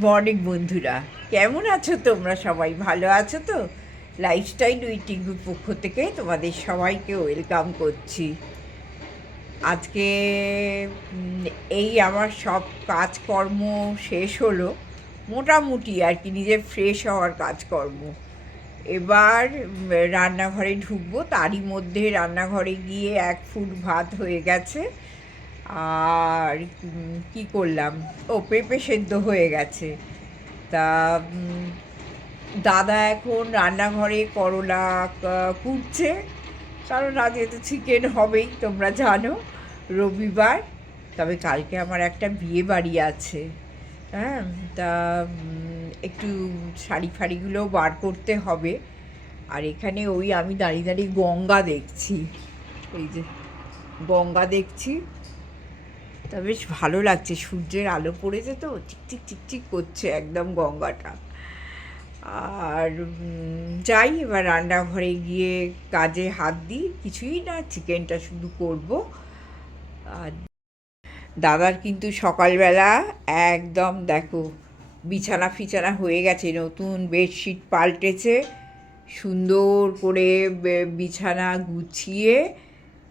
Morning বন্ধুরা। কেমন আছো তোমরা সবাই? ভালো আছো তো? লাইফস্টাইল উইটিংগুর পক্ষ থেকে তোমাদের সবাইকে ওয়েলকাম করছি। আজকে এই আমার সব কাজকর্ম শেষ হলো। মোটামুটি আর কি, নিজের ফ্রেশ হওয়ার কাজকর্ম। এবার রান্নাঘরে ঢুকবো। তারই মধ্যে রান্নাঘরে গিয়ে এক ফুট ভাত হয়ে গেছে। আর কি করলাম? ও, পেঁপে সেদ্ধ হয়ে গেছে। তা দাদা এখন রান্নাঘরে করলা কুটছে। কারণ আজকে তো চিকেন হবেই, তোমরা জানো, রবিবার। তবে কালকে আমার একটা বিয়ে বাড়ি আছে। হ্যাঁ তা একটু শাড়ি ফাড়িগুলো বার করতে হবে। আর এখানে ওই আমি দাঁড়িয়ে দাঁড়িয়ে গঙ্গা দেখছি। এই যে, গঙ্গা দেখছি। তা বেশ ভালো লাগছে। সূর্যের আলো পড়েছে তো চিকচিক চিকচিক করছে একদম গঙ্গাটা। আর যাই এবার রান্নাঘরে গিয়ে কাজে হাত দিই, কিছুই না, চিকেনটা শুধু করব। আর দাদার কিন্তু সকালবেলা একদম দেখো, বিছানা ফিছানা হয়ে গেছে, নতুন বেডশিট পাল্টেছে। সুন্দর করে বিছানা গুছিয়ে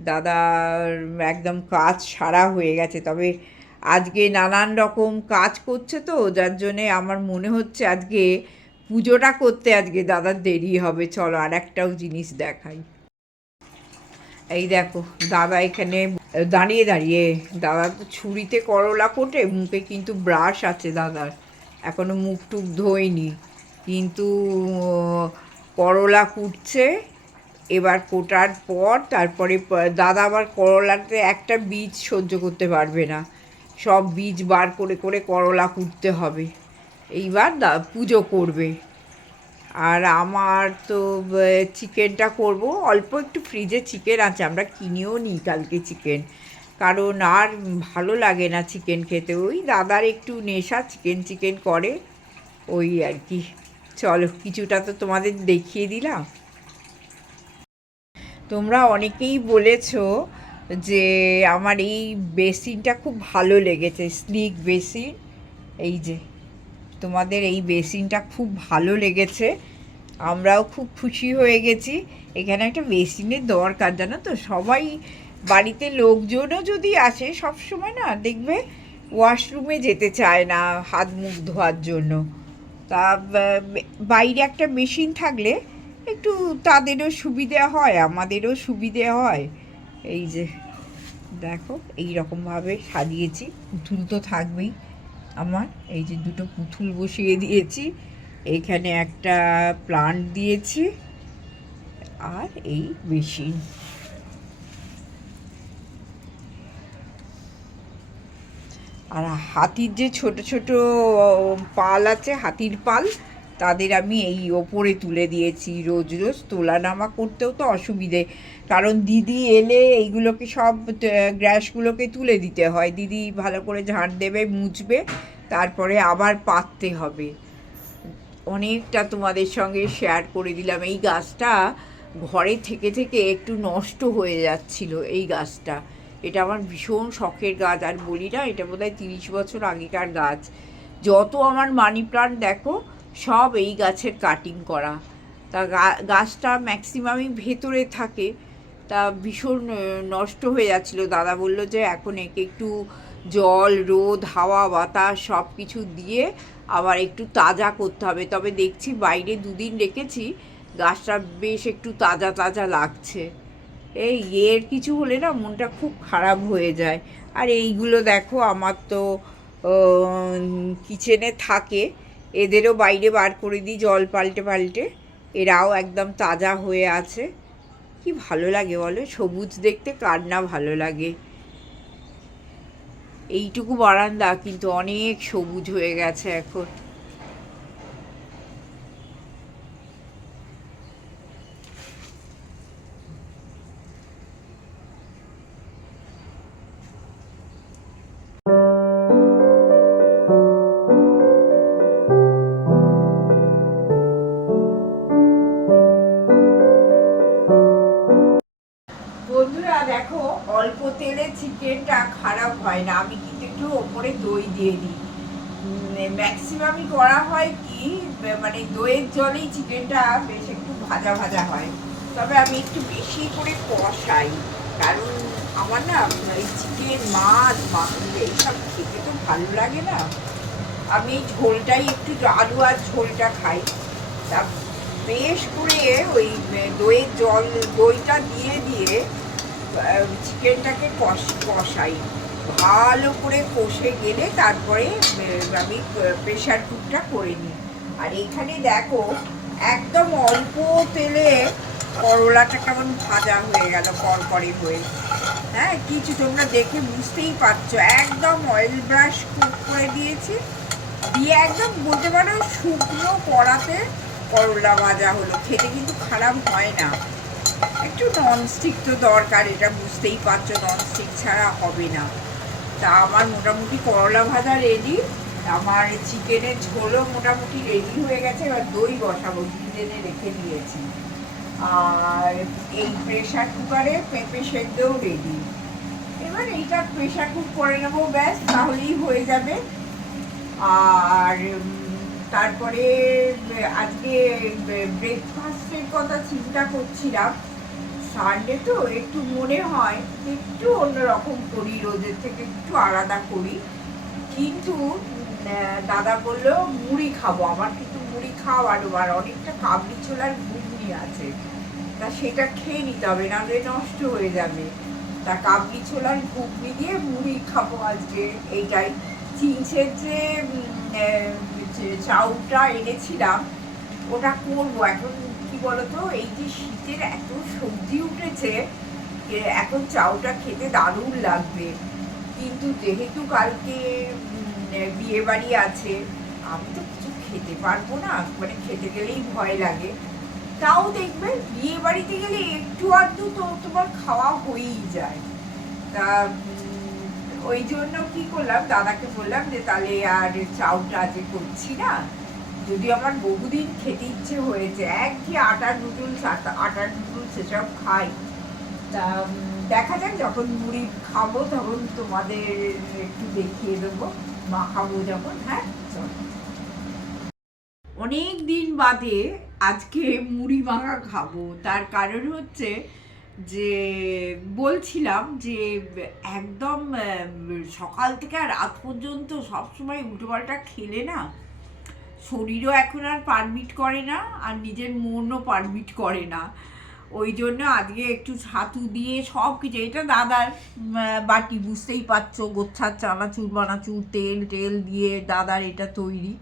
দাদার একদম কাজ সারা হয়ে গেছে। তবে আজকে নানান রকম কাজ করছে তো, যার জন্যে আমার মনে হচ্ছে আজকে পুজোটা করতে আজকে দাদার দেরি হবে। চলো আর একটাও জিনিস দেখাই। এই দেখো, দাদা এখানে দাঁড়িয়ে দাঁড়িয়ে। দাদা তো ছুরিতে করলা কোটে, মুখে কিন্তু ব্রাশ আছে দাদার। এখনও মুখ টুক ধোয়নি। কিন্তু করলা কুটছে। এবার কোটার পর তারপরে দাদা আবার করলাতে একটা বীজ সহ্য করতে পারবে না। সব বীজ বার করে করে করলা কুটতে হবে। এইবার পুজো করবে। আর আমার তো চিকেনটা করব। অল্প একটু ফ্রিজে চিকেন আছে, আমরা কিনেও নিই কালকে চিকেন কারণ আর ভালো লাগে না চিকেন খেতে। ওই দাদার একটু নেশা চিকেন চিকেন করে। ওই আর কি। চলো, কিছুটা তো তোমাদের দেখিয়ে দিলাম। তোমরা অনেকেই বলেছ যে আমার এই বেসিনটা খুব ভালো লেগেছে স্লিক বেসিন। এই যে, তোমাদের এই বেসিনটা খুব ভালো লেগেছে, আমরাও খুব খুশি হয়ে গেছি। এখানে একটা বেসিনের দরকার, জানো তো? সবাই বাড়িতে লোকজনও যদি আসে সব সময় না দেখবে ওয়াশরুমে যেতে চায় না হাত মুখ ধোয়ার জন্য। তা বাইরে একটা মেশিন থাকলে একটু তাদেরও সুবিধে হয়, আমাদেরও সুবিধে হয়। এই যে, দেখো এই রকমভাবে সাজিয়েছি, পুতুল তো থাকবেই আমার। এই যে দুটো পুতুল বসিয়ে দিয়েছি এইখানে একটা প্লান্ট দিয়েছি আর এই মেশিন আর হাতির যে ছোট ছোট পাল আছে, হাতির পাল তাদের আমি এই ওপরে তুলে দিয়েছি, রোজ রোজ তোলা নামা করতেও তো অসুবিধে। কারণ দিদি এলে এইগুলোকে সব গ্রাসগুলোকে তুলে দিতে হয়। দিদি ভালো করে ঝাঁট দেবে, মুছবে, তারপরে আবার পাততে হবে। অনেকটা তোমাদের সঙ্গে শেয়ার করে দিলাম। এই গাছটা ঘরে থেকে থেকে একটু নষ্ট হয়ে যাচ্ছিল এই গাছটা। এটা আমার ভীষণ শখের গাছ, আর বলি না, এটা বোধহয় তিরিশ বছর আগেকার গাছ। যত আমার মানি প্লান্ট দেখো সব এই গাছের কাটিং করা। তা গাছটা ম্যাক্সিমামই ভেতরে থাকে। তা ভীষণ নষ্ট হয়ে যাচ্ছিল। দাদা বলল যে এখন একে একটু জল, রোদ, হাওয়া, বাতাস সব কিছু দিয়ে আবার একটু তাজা করতে হবে। তবে দেখছি বাইরে দুদিন রেখেছি, গাছটা বেশ একটু তাজা তাজা লাগছে। এই এর কিছু হলে না মনটা খুব খারাপ হয়ে যায়। আর এইগুলো দেখো, আমার তো কিচেনে থাকে। এদেরও বাইরে বার করে দিই, জল পাল্টে পাল্টে। এরাও একদম তাজা হয়ে আছে। কি ভালো লাগে বলো? সবুজ দেখতে কার না ভালো লাগে। এইটুকু বারান্দা, কিন্তু অনেক সবুজ হয়ে গেছে এখন। খারাপ হয় না। আমি কিন্তু একটু ওপরে দই দিয়ে দিই। ম্যাক্সিমামই করা হয় কি মানে দইয়ের জলেই চিকেনটা বেশ একটু ভাজা ভাজা হয়। তবে আমি একটু বেশি করে কষাই। কারণ আমার না, এই চিকেন, মাছ মাংস এইসব খেতে তো ভালো লাগে না। আমি ঝোলটাই একটু আলু আর ঝোলটা খাই। তা বেশ করে ওই দইয়ের জল, দইটা দিয়ে দিয়ে চিকেনটাকে কষ, কষাই। ভালো করে কষে গেলে তারপরে আমি প্রেশার কুকটা করে নিই। আর এখানে দেখো, একদম অল্প তেলে করলাটা কেমন ভাজা হয়ে গেল, করকরে হয়ে। হ্যাঁ কিছু তোমরা দেখে বুঝতেই পারছ। একদম অয়েল ব্রাশ কুক করে দিয়েছি। দিয়ে একদম বলতে পারো শুকনো কড়াতে করলা ভাজা হলো। খেতে কিন্তু খারাপ হয় না। একটু ননস্টিক তো দরকার, এটা বুঝতেই পারছ ননস্টিক ছাড়া হবে না। তা আমার মোটামুটি করলা ভাজা রেডি আমার চিকেনের ঝোলও মোটামুটি রেডি হয়ে গেছে, এবার দই বসাবো ফ্রিজে রেখে দিয়েছি। আর এই প্রেশার কুকারে পেঁপে সেদ্ধও রেডি এবার এইটা প্রেশার কুক করে নেব, ব্যাস, তাহলেই হয়ে যাবে। আর তারপরে আজকে ব্রেকফাস্টের কথা চিন্তা করছিলাম। সানডে তো একটু মনে হয়, একটু অন্যরকম করি, রোদের থেকে একটু আলাদা করি। কিন্তু দাদা বলল, মুড়ি খাব। আমার কিন্তু মুড়ি খাওয়ারও আর অনেকটা কাবলি ছোলার ঘুগনি আছে। তা সেটা খেয়ে নিতে হবে, নাহলে নষ্ট হয়ে যাবে। তা কাবলি ছোলার ঘুগনি দিয়ে মুড়ি খাব আজকে। এইটাই। চিংসের যে চাউলটা এনেছিলাম, ওটা করব। এখন বলতো, এই যে শীতের এত সবজি উঠেছে যে এখন চাউটা খেতে দারুণ লাগবে। কিন্তু যেহেতু কালকে বিয়ে বাড়ি আছে, আমি তো কিছু খেতে পারব না মানে খেতে গেলেই ভয় লাগে। তাও দেখবে বিয়ে বাড়িতে গেলে একটু আধটু তো তোমার খাওয়া হয়েই যায়। তা ওই জন্য কি করলাম, দাদাকে বললাম যে তাহলে আর চাউটা আজকে করছি না যদি আমার বহুদিন খেতে ইচ্ছে হয়েছে, এক কি আটার নুডলস আটার নুডলস সেসব খাই। তা দেখা যাক যখন মুড়ি খাব তখন তোমাদের একটু দেখিয়ে দেবো মাখাবো যখন হ্যাঁ? চলো। অনেক দিন বাদে আজকে মুড়ি মাখা খাব। তার কারণ হচ্ছে যে, বলছিলাম যে, একদম সকাল থেকে আর রাত পর্যন্ত সবসময় উল্টোপাল্টা খেলে না শরীরও এখন আর পারমিট করে না আর নিজের মনও পারমিট করে না। ওই জন্য আজকে একটু ছাতু দিয়ে সব কিছু এটা দাদার বাটি বুঝতেই পারছ গোচ্ছার চানাচুর বানাচুর তেল টেল দিয়ে দাদার এটা তৈরি।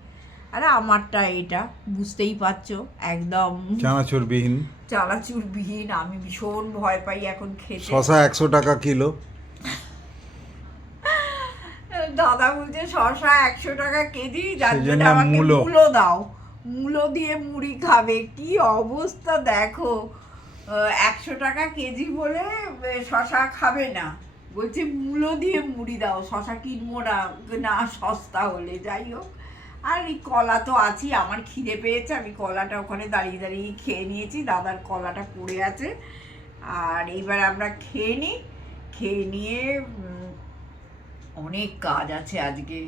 আর আমারটা এটা বুঝতেই পারছ একদম। চানাচুর বিহীন চানাচুর বিহীন আমি ভীষণ ভয় পাই এখন খেতে। শশা একশো টাকা কিলো। দাদা বলছে শশা একশো টাকা কেজি যার জন্য আমাকে মূলো। দাও। মূলো দিয়ে মুড়ি খাবে। কি অবস্থা দেখো। একশো টাকা কেজি বলে শশা খাবে না। বলছে মূলো দিয়ে মুড়ি দাও। শশা কিনবো না না সস্তা হলে। যাই হোক। আর এই কলা তো আছেই আমার খিদে পেয়েছে। আমি কলাটা ওখানে দাঁড়িয়ে দাঁড়িয়ে খেয়ে নিয়েছি। দাদার কলাটা পড়ে আছে। আর এইবার আমরা খেয়ে নিই। খেয়ে নিয়ে অনেক কাজ আছে আজকে।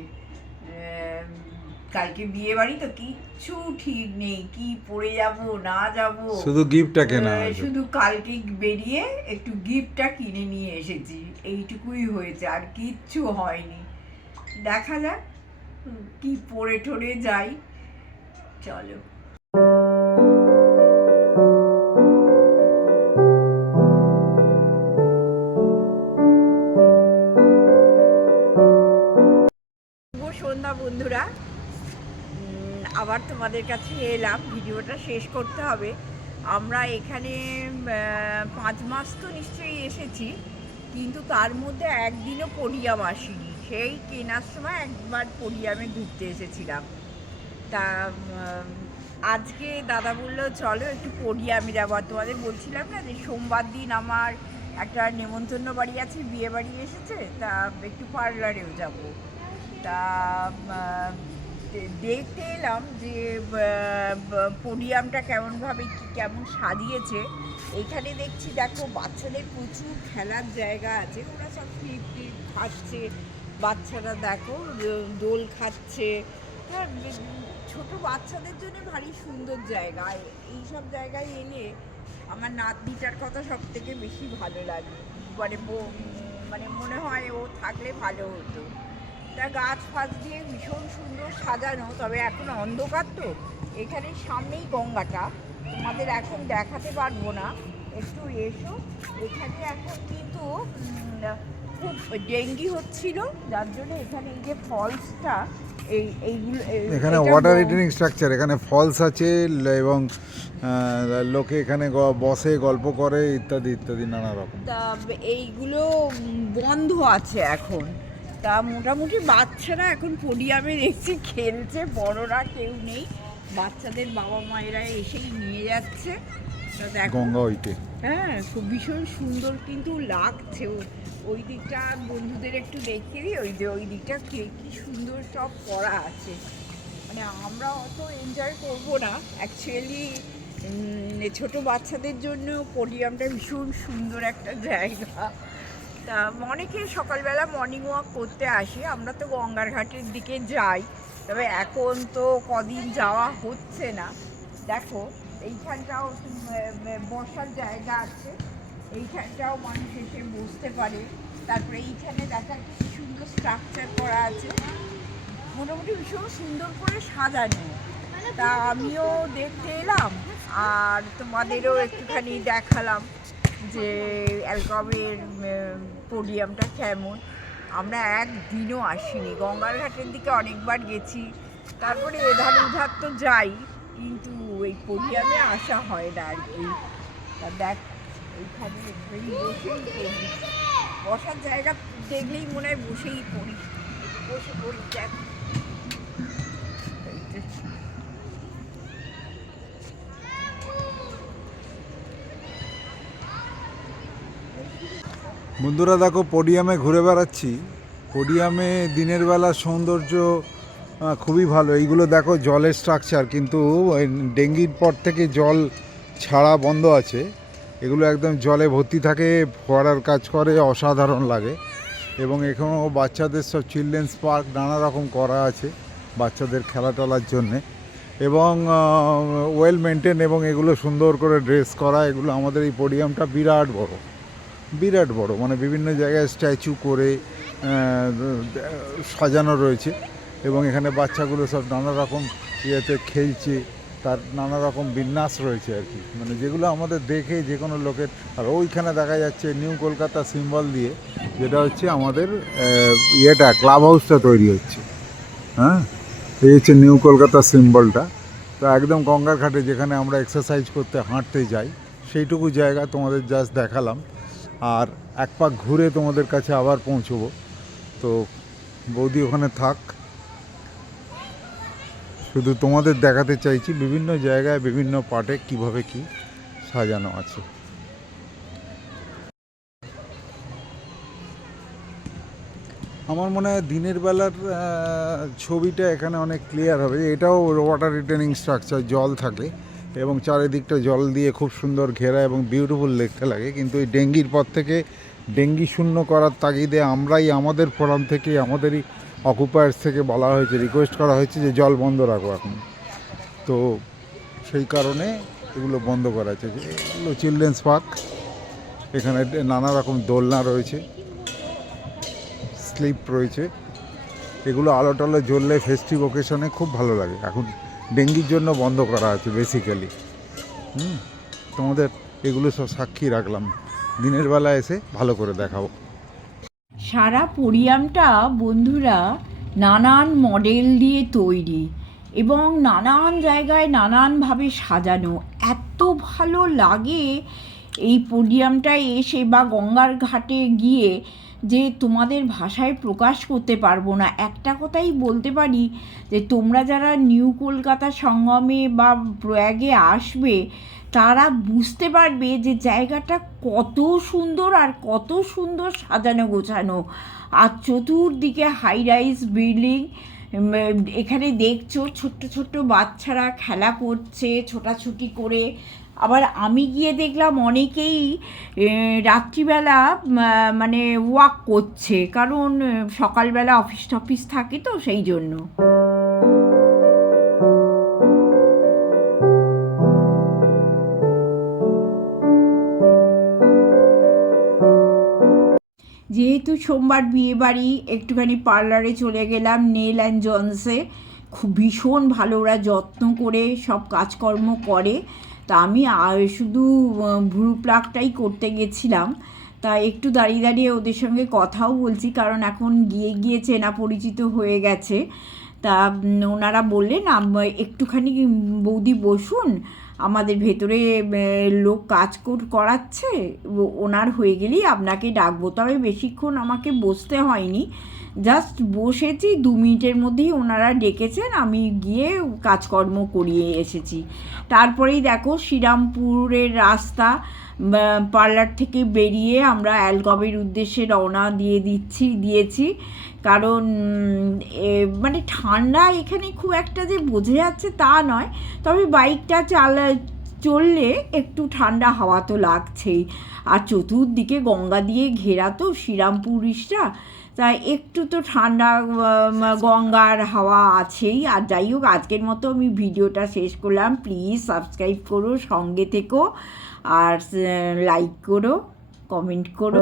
কালকে বিয়ে বাড়ি তো কিচ্ছু ঠিক নেই। কি পরে যাব না যাব? শুধু গিফটটা কেনা শুধু কালকে বেরিয়ে একটু গিফটটা কিনে নিয়ে এসেছি। এইটুকুই হয়েছে আর কিচ্ছু হয়নি। দেখা যাক কি পরে টরে যাই। চলো। সন্ধ্যা, বন্ধুরা। আবার তোমাদের কাছে এলাম। ভিডিওটা শেষ করতে হবে। আমরা এখানে পাঁচ মাস তো নিশ্চয়ই এসেছি, কিন্তু তার মধ্যে একদিনও পডিয়াম আসিনি। সেই কেনার সময় একবার পডিয়ামে ঘুরতে এসেছিলাম। তা আজকে দাদা বলল, চলো একটু পডিয়ামে যাব। আর তোমাদের বলছিলাম না যে, সোমবার দিন আমার একটা নেমন্তন্ন বাড়ি আছে, বিয়ে বাড়ি এসেছে, তা একটু পার্লারেও যাব। তা দেখতে এলাম যে পোডিয়ামটা কেমনভাবে কেমন সাজিয়েছে। এখানে দেখছি, দেখো, বাচ্চাদের প্রচুর খেলার জায়গা আছে। ওরা সব ফ্লিপ টিপ খাচ্ছে বাচ্চারা দেখো দোল খাচ্ছে। হ্যাঁ ছোট বাচ্চাদের জন্য ভারী সুন্দর জায়গা। আর এইসব জায়গায় এলে আমার নাতনিটার কথা সব থেকে বেশি ভালো লাগে। মানে মানে মনে হয় ও থাকলে ভালো হতো। তা গাছ ফাছ দিয়ে ভীষণ সুন্দর সাজানো তবে এখন অন্ধকার তো। এখানে সামনেই গঙ্গাটা। তোমাদের এখন দেখাতে পারব না। একটু এসো। এখানে এখন কিন্তু খুব ডেঙ্গি হচ্ছিল। যার জন্য এখানে এই যে ফলসটা এই এইগুলো এই- এখানে ওয়াটার রিটেনিং স্ট্রাকচার এখানে ফলস আছে এবং লোকে এখানে গ- বসে গল্প করে ইত্যাদি ইত্যাদি নানা রকম। এইগুলো বন্ধ আছে এখন। তা মোটামুটি বাচ্চারা এখন পোডিয়ামে দেখছি খেলছে বড়রা কেউ নেই। বাচ্চাদের বাবা মায়েরা এসেই নিয়ে যাচ্ছে। গঙ্গা ওইটে হ্যাঁ খুব ভীষণ সুন্দর কিন্তু লাগছে। ওই দিকটা বন্ধুদের একটু দেখিয়ে দিই। ওই যে ওই দিকটা কি কি সুন্দর সব করা আছে। মানে আমরা অত এনজয় করব না। অ্যাকচুয়ালি ছোট বাচ্চাদের জন্য পোডিয়ামটা ভীষণ সুন্দর একটা জায়গা। তা অনেকে সকালবেলা মর্নিং ওয়াক করতে আসে। আমরা তো গঙ্গার ঘাটের দিকে যাই, তবে এখন তো কদিন যাওয়া হচ্ছে না। দেখো, এইখানটাও বসার জায়গা আছে। এইখানটাও মানুষ এসে বসতে পারে। তারপরে এইখানে দেখা কি সুন্দর স্ট্রাকচার করা আছে। মোটামুটি ভীষণ সুন্দর করে সাজানো। তা আমিও দেখতে এলাম, আর তোমাদেরও একটুখানি দেখালাম। যে অ্যালকমের পোডিয়ামটা কেমন। আমরা একদিনও আসিনি। গঙ্গার ঘাটের দিকে অনেকবার গেছি। তারপরে এধার উধার তো যাই, কিন্তু এই পোডিয়ামে আসা হয় না আর কি। তা দেখ এইখানে বসার জায়গা দেখলেই মনে হয় বসেই পড়ি। বসে পড়ি, দেখ। বন্ধুরা, দেখো পোডিয়ামে ঘুরে বেড়াচ্ছি। পোডিয়ামে দিনের বেলা সৌন্দর্য খুবই ভালো। এইগুলো দেখো, জলের স্ট্রাকচার কিন্তু ডেঙ্গির পর থেকে জল ছাড়া বন্ধ আছে। এগুলো একদম জলে ভর্তি থাকে, ফোয়ারার কাজ করে, অসাধারণ লাগে। এবং এখানেও বাচ্চাদের সব চিলড্রেন্স পার্ক নানা রকম করা আছে, বাচ্চাদের খেলা টেলার জন্যে। এবং ওয়েল মেনটেন এবং এগুলো সুন্দর করে ড্রেস করা, এগুলো আমাদের এই পোডিয়ামটা বিরাট বড়। বিরাট বড় মানে বিভিন্ন জায়গায় স্ট্যাচু করে সাজানো রয়েছে এবং এখানে বাচ্চাগুলো সব নানা রকম ইয়েতে খেলছে, তার নানা রকম বিন্যাস রয়েছে আর কি। মানে যেগুলো আমাদের দেখে যে কোনো লোকের, আর ওইখানে দেখা যাচ্ছে নিউ কলকাতা সিম্বল দিয়ে যেটা হচ্ছে আমাদের ইয়েটা, ক্লাব হাউসটা তৈরি হচ্ছে। হ্যাঁ? এই হচ্ছে নিউ কলকাতা সিম্বলটা। তো একদম গঙ্গার ঘাটে যেখানে আমরা এক্সারসাইজ করতে, হাঁটতে যাই, সেইটুকু জায়গা তোমাদের জাস্ট দেখালাম। আর এক পাক ঘুরে তোমাদের কাছে আবার পৌঁছবো। তো বৌদি ওখানে থাক। শুধু তোমাদের দেখাতে চাইছি বিভিন্ন জায়গায়, বিভিন্ন পার্টে কীভাবে কি সাজানো আছে। আমার মনে হয় দিনের বেলার ছবিটা এখানে অনেক ক্লিয়ার হবে। এটাও ওয়াটার রিটেনিং স্ট্রাকচার জল থাকে। এবং চারিদিকটা জল দিয়ে খুব সুন্দর ঘেরা এবং বিউটিফুল দেখতে লাগে। কিন্তু এই ডেঙ্গির পর থেকে ডেঙ্গি শূন্য করার তাগিদে আমরাই আমাদের ফোরাম থেকে, আমাদেরই অকুপায়ার্স থেকে বলা হয়েছে রিকোয়েস্ট করা হয়েছে যে জল বন্ধ রাখো এখন। তো সেই কারণে এগুলো বন্ধ করা আছে এগুলো চিলড্রেন্স পার্ক এখানে নানা রকম দোলনা রয়েছে স্লিপ রয়েছে। এগুলো আলো টালো জ্বললে ফেস্টিভ ওকেশনে খুব ভালো লাগে। এখন ডেঙ্গির জন্য বন্ধ করা আছে বেসিক্যালি হুম? তোমাদের এগুলো সব সাক্ষী রাখলাম। দিনের বেলা এসে ভালো করে দেখাবো। সারা পোডিয়ামটা, বন্ধুরা, নানান মডেল দিয়ে তৈরি এবং নানান জায়গায় নানানভাবে সাজানো। এত ভালো লাগে এই পোডিয়ামটায় এসে বা গঙ্গার ঘাটে গিয়ে যে তোমাদের ভাষায় প্রকাশ করতে পারব না। একটা কথাই বলতে পারি যে, তোমরা যারা নিউ কলকাতা সঙ্গমে বা প্রয়াগে আসবে, তারা বুঝতে পারবে যে জায়গাটা কত সুন্দর আর কত সুন্দর সাজানো গোছানো। আর চতুর্দিকে হাই রাইজ বিল্ডিং এখানে দেখছ ছোট্ট ছোট্ট বাচ্চারা খেলা করছে, ছোটাছুটি করে আবার আমি গিয়ে দেখলাম অনেকেই রাত্রিবেলা মানে ওয়াক করছে। কারণ সকালবেলা অফিস টফিস থাকে তো সেই জন্য। যেহেতু সোমবার বিয়ে বাড়ি একটুখানি পার্লারে চলে গেলাম নেল অ্যান্ড জন্সে খুব ভীষণ ভালো, ওরা যত্ন করে সব কাজকর্ম করে। তা আমি শুধু ভ্রু প্লাকটাই করতে গেছিলাম। তা একটু দাঁড়িয়ে দাঁড়িয়ে ওদের সঙ্গে কথাও বলছি, কারণ এখন গিয়ে গিয়ে চেনা পরিচিত হয়ে গেছে। তা ওনারা বললেন একটুখানি বৌদি বসুন, আমাদের ভেতরে লোক কাজ কর- করাচ্ছে। ওনার হয়ে গেলেই আপনাকে ডাকবো। তবে বেশিক্ষণ আমাকে বসতে হয়নি। জাস্ট বসেছি, দু মিনিটের মধ্যেই ওনারা ডেকেছেন, আমি গিয়ে কাজকর্ম করিয়ে এসেছি। তারপরেই দেখো শ্রীরামপুরের রাস্তা পার্লার থেকে বেরিয়ে আমরা অ্যালগবের উদ্দেশ্যে রওনা দিয়ে দিচ্ছি, দিয়েছি। কারণ মানে ঠান্ডা এখানে খুব একটা যে বোঝা যাচ্ছে তা নয়। তবে বাইকটা চালা, চললে একটু ঠান্ডা হাওয়া তো লাগছেই। আর চতুর্দিকে গঙ্গা দিয়ে ঘেরা তো শ্রীরামপুরিসটা তাই একটু তো ঠান্ডা গঙ্গার হাওয়া আছেই। আর যাই হোক, আজকের মতো আমি ভিডিওটা শেষ করলাম। প্লিজ সাবস্ক্রাইব করো, সঙ্গে থেকো। আর লাইক করো কমেন্ট করো।